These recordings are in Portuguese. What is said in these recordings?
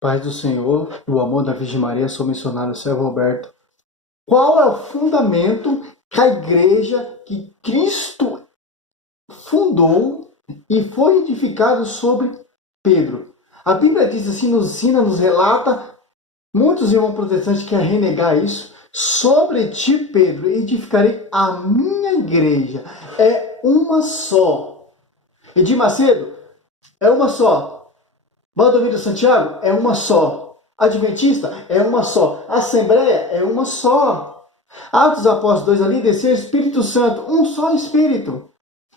Paz do Senhor e o amor da Virgem Maria, sou missionário Sérgio Roberto. Qual é o fundamento que a igreja que Cristo fundou e foi edificado sobre Pedro? A Bíblia diz assim, nos ensina, nos relata, muitos irmãos protestantes querem renegar isso. Sobre ti, Pedro, edificarei a minha igreja. É uma só. Edir Macedo, é uma só. Valdomiro Santiago, é uma só. Adventista, é uma só. Assembleia, é uma só. Atos dos Apóstolos 2 ali, desceu o Espírito Santo, um só Espírito.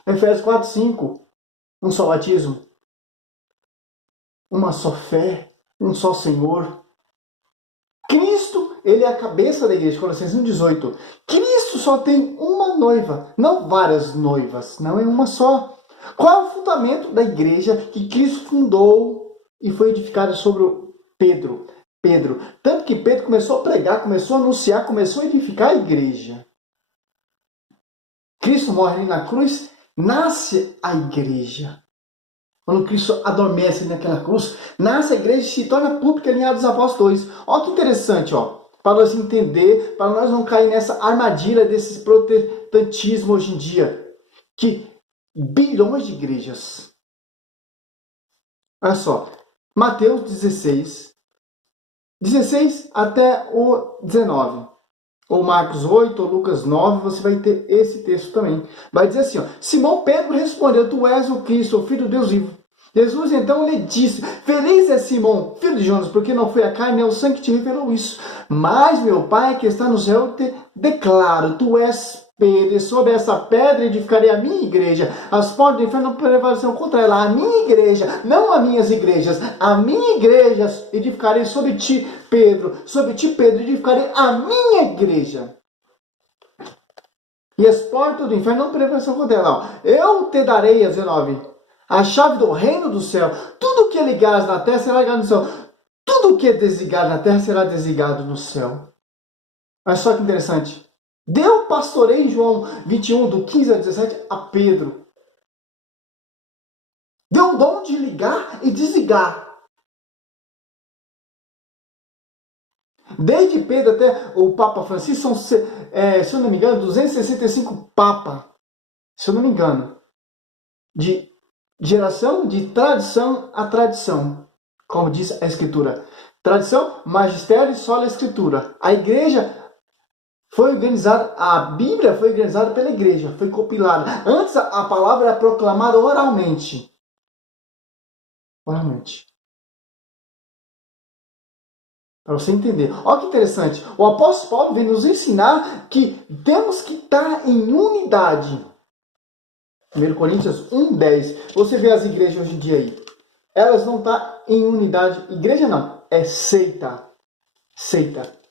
Efésios 4, 5, um só batismo. Uma só fé, um só Senhor. Cristo, ele é a cabeça da igreja, Colossenses 1,18. Cristo só tem uma noiva, não várias noivas, não é uma só. Qual é o fundamento da igreja que Cristo fundou e foi edificada sobre Pedro? Tanto que Pedro começou a pregar, começou a anunciar, começou a edificar a igreja. Cristo morre ali na cruz, nasce a igreja. Quando Cristo adormece naquela cruz, nasce a igreja e se torna pública em Atos dos Apóstolos 2. Olha que interessante, para nós entender, para nós não cair nessa armadilha desse protestantismo hoje em dia, que bilhões de igrejas. Olha só, Mateus 16 até o 19. Ou Marcos 8, ou Lucas 9, você vai ter esse texto também. Vai dizer assim, Simão Pedro respondeu, tu és o Cristo, o Filho de Deus vivo. Jesus então lhe disse, feliz é Simão, filho de Jonas, porque não foi a carne nem o sangue que te revelou isso. Mas meu Pai que está no céu te declaro, tu és Pedro, e sobre essa pedra edificarei a minha igreja. As portas do inferno não prevalecerão contra ela. A minha igreja, não as minhas igrejas. A minha igreja edificarei sobre ti, Pedro. Sobre ti, Pedro, edificarei a minha igreja. E as portas do inferno não prevalecerão contra ela. Eu te darei, 19, a chave do reino do céu. Tudo que ligares na terra será ligado no céu. Tudo que é desligado na terra será desligado no céu. Olha só que interessante. Deu pastoreio em João 21, do 15 a 17, a Pedro. Deu o dom de ligar e desligar. Desde Pedro até o Papa Francisco, são, se eu não me engano, 265 papas. Se eu não me engano. De geração, de tradição a tradição. Como diz a Escritura. Tradição, magistério e sola Escritura. A igreja foi organizada, a Bíblia foi organizada pela igreja, foi compilada. Antes a palavra era proclamada oralmente. Oralmente. Para você entender. Olha que interessante. O apóstolo Paulo vem nos ensinar que temos que estar em unidade. 1 Coríntios 1:10. Você vê as igrejas hoje em dia aí. Elas não estão em unidade. Igreja não, é seita. Seita.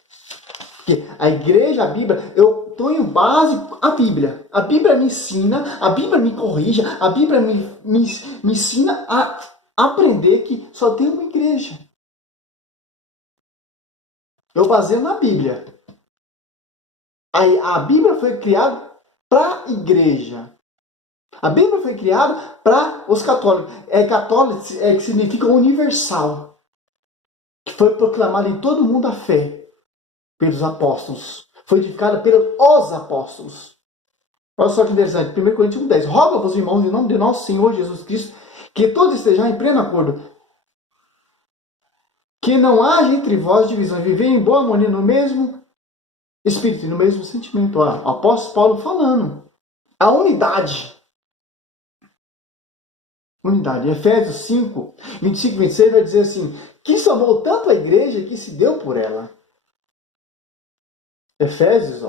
Porque a igreja, a Bíblia, eu estou em base à Bíblia. A Bíblia me ensina, a Bíblia me corrige, a Bíblia me ensina a aprender que só tem uma igreja. Eu baseio na Bíblia. A Bíblia foi criada para a igreja. A Bíblia foi criada para os católicos. Católico que significa universal. Que foi proclamada em todo mundo a fé pelos apóstolos. Foi edificada pelos apóstolos. Olha só que interessante. 1 Coríntios 1:10. Roga-vos, irmãos, em nome de nosso Senhor Jesus Cristo, que todos estejam em pleno acordo. Que não haja entre vós divisões. Viver em boa harmonia no mesmo espírito e no mesmo sentimento. O apóstolo Paulo falando. A unidade. Unidade. Efésios 5, 25 e 26 vai dizer assim. Que amou tanto a igreja que se deu por ela. Efésios,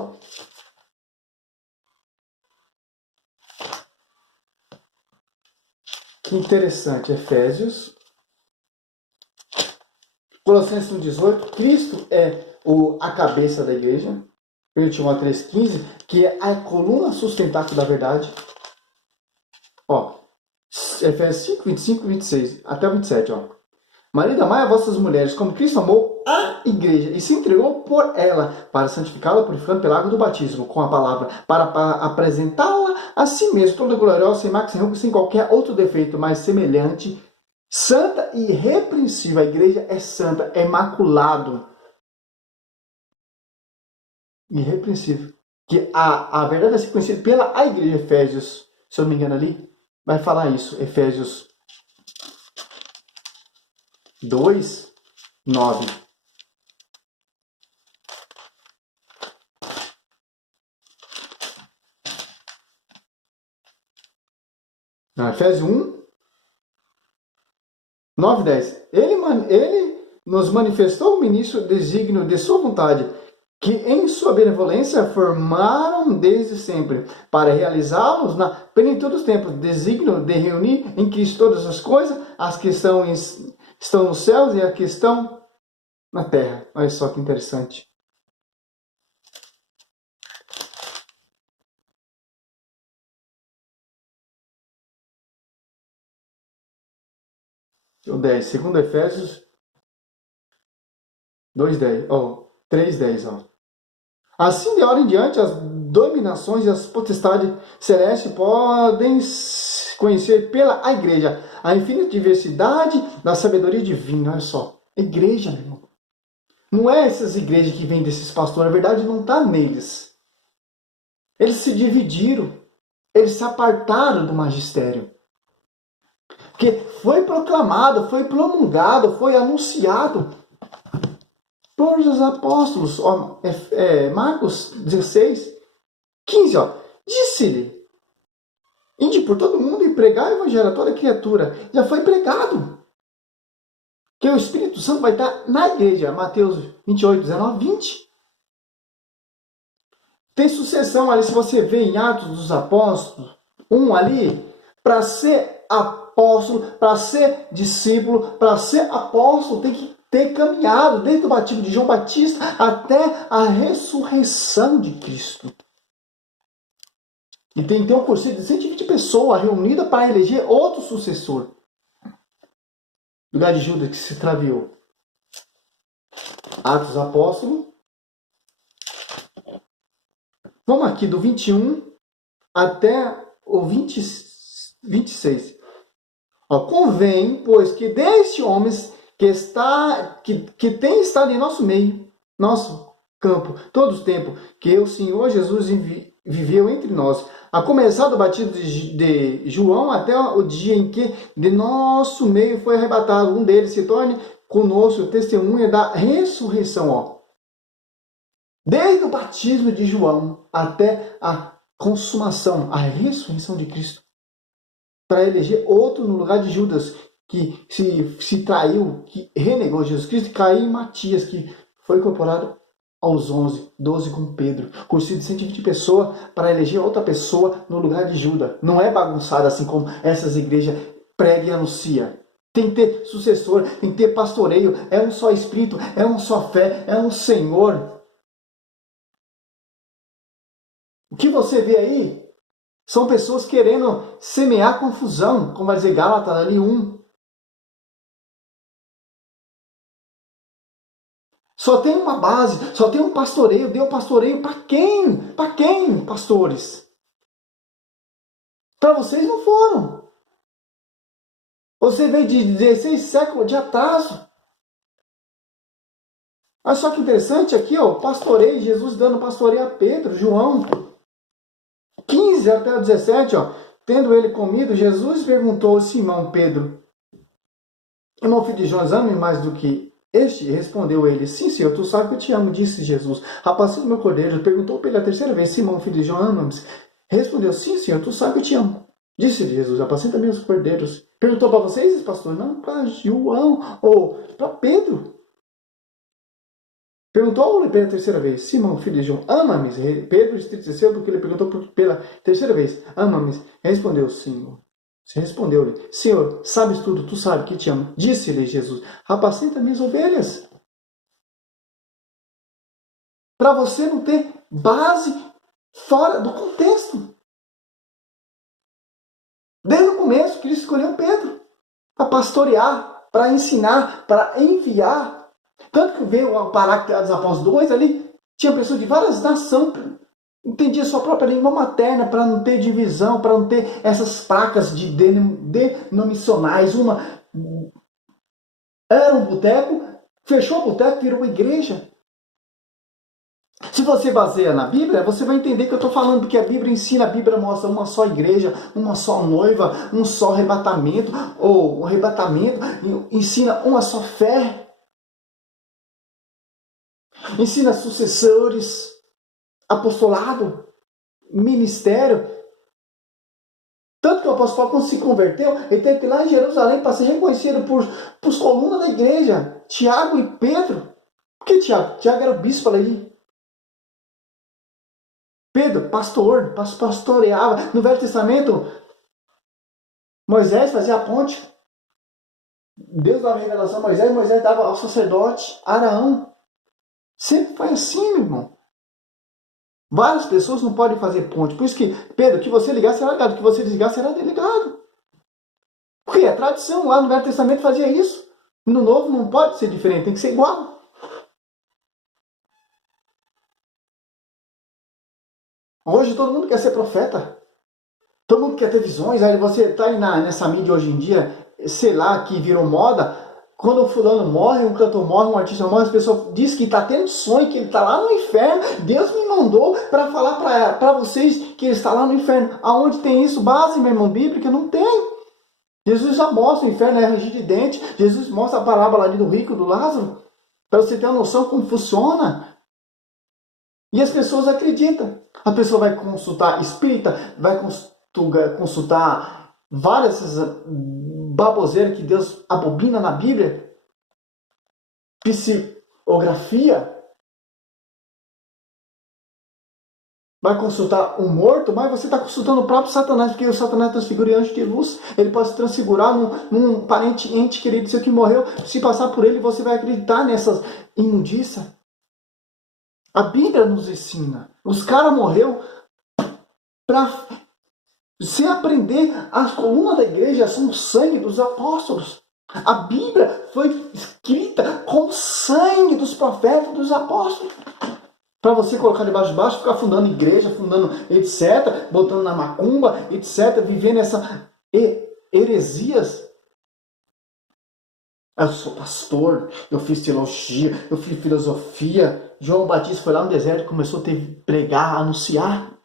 Que interessante. Efésios. Colossenses 1:18. Cristo é a cabeça da igreja. 1 Timóteo 3:15. Que é a coluna sustentável da verdade. Efésios 5, 25 e 26. Até o 27, Marido, amai a vossas mulheres, como Cristo amou a igreja e se entregou por ela, para santificá-la, purificando pela água do batismo, com a palavra, para apresentá-la a si mesmo, toda gloriosa, sem mácula, sem ruga, sem qualquer outro defeito, mas semelhante Santa e irrepreensível. A igreja é santa, é imaculado. Irrepreensível. Que a verdade vai ser conhecida pela a igreja. Efésios, se eu não me engano ali, vai falar isso. Efésios 2, 9. Não, Efésios 1, 9, 10. Ele nos manifestou o ministro desígnio de sua vontade, que em sua benevolência formaram desde sempre, para realizá-los na plenitude dos tempos, desígnio de reunir em Cristo todas as coisas, as que estão nos céus e as que estão na terra. Olha só que interessante. O 10, segundo Efésios 2:10, 3:10, Assim, de hora em diante, as dominações e as potestades celestes podem conhecer pela a igreja a infinita diversidade da sabedoria divina. Olha só, igreja, meu irmão. Não é essas igrejas que vêm desses pastores, a verdade não está neles. Eles se dividiram, eles se apartaram do magistério. Porque foi proclamado, foi promulgado, foi anunciado por os apóstolos. Marcos 16, 15. Disse-lhe: ide por todo mundo e pregar o evangelho a toda criatura. Já foi pregado. Que o Espírito Santo vai estar na igreja. Mateus 28, 19, 20. Tem sucessão ali, se você vê em Atos dos Apóstolos, ali, para ser apóstolo, para ser discípulo, para ser apóstolo, tem que ter caminhado desde o batismo de João Batista até a ressurreição de Cristo. E tem que ter um conselho de 120 pessoas reunidas para eleger outro sucessor. Lugar de Judas que se extraviou. Atos dos Apóstolos. Vamos aqui do 21 até o 26. Convém, pois, que deste homens que tem estado em nosso meio, nosso campo, todo o tempo, que o Senhor Jesus viveu entre nós, a começar do batismo de João até o dia em que de nosso meio foi arrebatado. Um deles se torne conosco testemunha da ressurreição. Desde o batismo de João até a consumação, a ressurreição de Cristo. Para eleger outro no lugar de Judas, que se traiu, que renegou Jesus Cristo, e caiu em Matias, que foi incorporado aos 11, 12 com Pedro. Curso de 120 pessoas para eleger outra pessoa no lugar de Judas. Não é bagunçado assim como essas igrejas pregam e anunciam. Tem que ter sucessor, tem que ter pastoreio, é um só Espírito, é uma só fé, é um Senhor. O que você vê aí são pessoas querendo semear confusão, como vai dizer Gálatas ali 1. Só tem uma base, só tem um pastoreio. Deu pastoreio para quem? Para quem, pastores? Para vocês não foram. Você veio de 16 séculos de atraso. Olha só que interessante aqui, pastoreio, Jesus dando pastoreio a Pedro, João 15 até o 17, tendo ele comido, Jesus perguntou a Simão Pedro: irmão filho de João, ame mais do que este? Respondeu ele: sim, Senhor, tu sabes que eu te amo, disse Jesus. Apacenta meu cordeiro. Perguntou pela terceira vez: Simão filho de João, ama-me? Respondeu: sim, Senhor, tu sabes que eu te amo. Disse Jesus: apacenta meus cordeiros. Perguntou para vocês, pastor? Não, para João ou para Pedro. Perguntou pela terceira vez: Simão, filho de João, ama-me? Pedro entristeceu porque ele perguntou pela terceira vez: ama-me? Respondeu: Senhor. Respondeu-lhe: Senhor, sabes tudo, tu sabes que te amo. Disse-lhe Jesus: apacenta minhas ovelhas. Para você não ter base fora do contexto. Desde o começo, Cristo escolheu Pedro para pastorear, para ensinar, para enviar. Tanto que veio o parágrafo dos Apóstolos 2 ali, tinha pessoas de várias nações, entendia sua própria língua materna, para não ter divisão, para não ter essas placas de denominacionais, uma Era um boteco, fechou o boteco, virou uma igreja. Se você baseia na Bíblia, você vai entender que eu estou falando, porque a Bíblia ensina, a Bíblia mostra uma só igreja, uma só noiva, um só arrebatamento, ou um arrebatamento, ensina uma só fé, ensina sucessores, apostolado, ministério. Tanto que o apóstolo Paulo, quando se converteu, ele teve que ir lá em Jerusalém para ser reconhecido por os colunas da igreja, Tiago e Pedro. Por que Tiago? Tiago era o bispo ali. Pedro, pastor, pastoreava. No Velho Testamento, Moisés fazia a ponte. Deus dava revelação a Moisés, Moisés dava ao sacerdote Araão. Sempre foi assim, meu irmão. Várias pessoas não podem fazer ponte. Por isso que, Pedro, que você ligar será ligado, que você desligar será desligado. Porque é tradição. Lá no Velho Testamento fazia isso. No Novo não pode ser diferente, tem que ser igual. Hoje todo mundo quer ser profeta. Todo mundo quer ter visões. Aí você está aí nessa mídia hoje em dia, sei lá, que virou moda. Quando o fulano morre, um cantor morre, um artista morre, as pessoas dizem que está tendo sonho, que ele está lá no inferno. Deus me mandou para falar para vocês que ele está lá no inferno. Aonde tem isso? Base, meu irmão, bíblica? Não tem. Jesus já mostra o inferno é ranger de dente. Jesus mostra a parábola ali do rico, do Lázaro. Para você ter uma noção como funciona. E as pessoas acreditam. A pessoa vai consultar espírita, vai consultar várias baboseiras que Deus abobina na Bíblia. Psicografia. Vai consultar um morto, mas você está consultando o próprio Satanás, porque o Satanás transfigura em anjo de luz. Ele pode se transfigurar num parente, ente querido seu que morreu. Se passar por ele, você vai acreditar nessas imundícias. A Bíblia nos ensina. Os caras morreram para você aprender. As colunas da igreja são o sangue dos apóstolos. A Bíblia foi escrita com o sangue dos profetas, dos apóstolos. Para você colocar debaixo de baixo, ficar fundando igreja, fundando etc., botando na macumba, etc., vivendo essa heresias. Eu sou pastor, eu fiz teologia, eu fiz filosofia. João Batista foi lá no deserto e começou a pregar, a anunciar.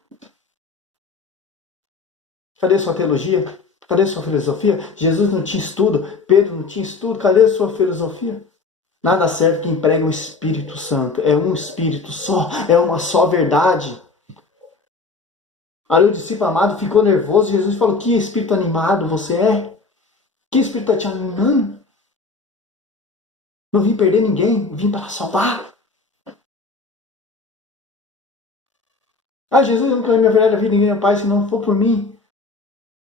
Cadê sua teologia? Cadê sua filosofia? Jesus não tinha estudo, Pedro não tinha estudo, cadê sua filosofia? Nada serve quem prega o Espírito Santo. É um Espírito só, é uma só verdade. Ali o discípulo amado ficou nervoso. Jesus falou, que espírito animado você é? Que espírito está te animando? Não vim perder ninguém, vim para salvar. Ah, Jesus, eu não quero minha verdade da vida, ninguém é Pai, se não for por mim.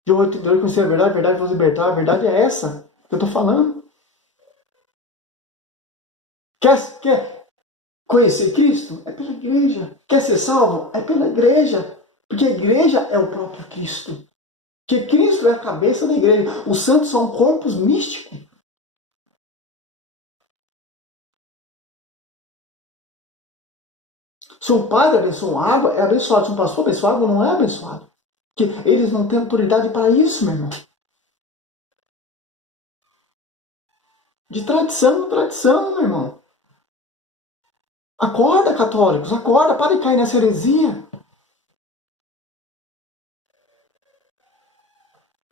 Eu vou conhecer a verdade vou libertar. A verdade é essa que eu estou falando. Quer conhecer Cristo? É pela igreja. Quer ser salvo? É pela igreja. Porque a igreja é o próprio Cristo. Porque Cristo é a cabeça da igreja. Os santos são corpos místicos. Se um padre abençoa água, é abençoado. Se um pastor abençoa água, não é abençoado. Porque eles não têm autoridade para isso, meu irmão. De tradição em tradição, meu irmão. Acorda, católicos, acorda, para de cair nessa heresia.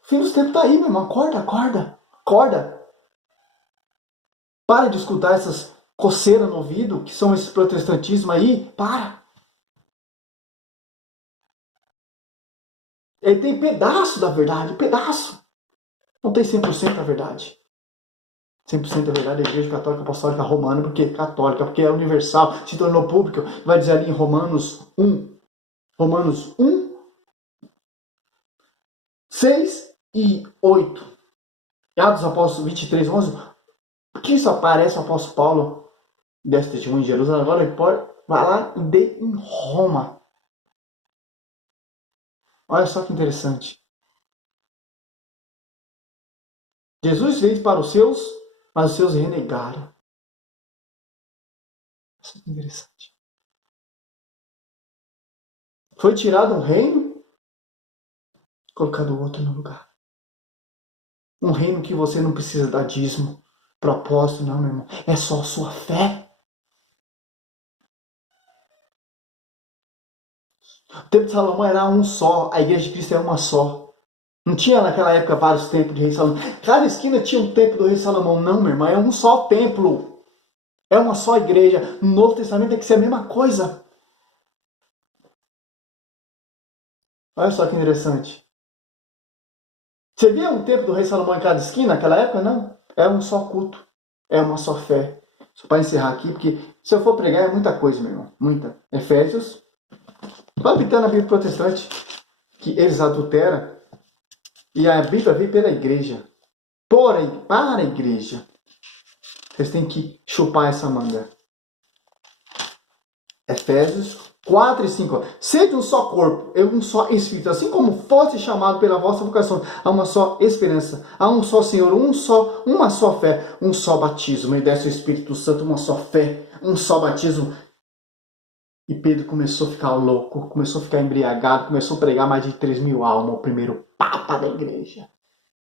O fim dos tempos está aí, meu irmão. Acorda, acorda, acorda. Para de escutar essas coceiras no ouvido, que são esses protestantismo aí. Para. Ele tem pedaço da verdade, pedaço. Não tem 100% da verdade. 100% da verdade é a Igreja Católica Apostólica Romana, porque católica, porque é universal, se tornou público. Vai dizer ali em Romanos 1, 6 e 8. Atos Apóstolos 23, 11. Por que isso aparece o apóstolo Paulo desse testemunho em Jerusalém? Agora ele pode, vai lá e dê em Roma. Olha só que interessante. Jesus veio para os seus, mas os seus renegaram. Isso é interessante. Foi tirado um reino, colocado outro no lugar. Um reino que você não precisa dar dízimo, propósito, não, meu irmão. É só a sua fé. O templo de Salomão era um só, a igreja de Cristo é uma só. Não tinha naquela época vários templos de rei Salomão. Cada esquina tinha um templo do rei Salomão. Não, meu irmão, é um só templo. É uma só igreja. No Novo Testamento tem que ser a mesma coisa. Olha só que interessante. Você via um templo do rei Salomão em cada esquina naquela época? Não. É um só culto. É uma só fé. Só para encerrar aqui, porque se eu for pregar é muita coisa, meu irmão. Muita. Efésios. Vai estar na Bíblia protestante que eles adulteram. E a Bíblia veio pela igreja. Porém, para a igreja. Vocês têm que chupar essa manga. Efésios 4 e 5. Sede um só corpo, um só Espírito. Assim como fosse chamado pela vossa vocação, há uma só esperança, há um só Senhor, uma só fé, um só batismo. E desce o Espírito Santo, uma só fé, um só batismo. E Pedro começou a ficar louco, começou a ficar embriagado, começou a pregar mais de 3.000 almas, o primeiro Papa da igreja.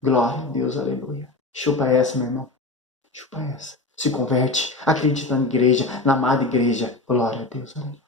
Glória a Deus, aleluia. Chupa essa, meu irmão. Chupa essa. Se converte, acredita na igreja, na amada igreja. Glória a Deus, aleluia.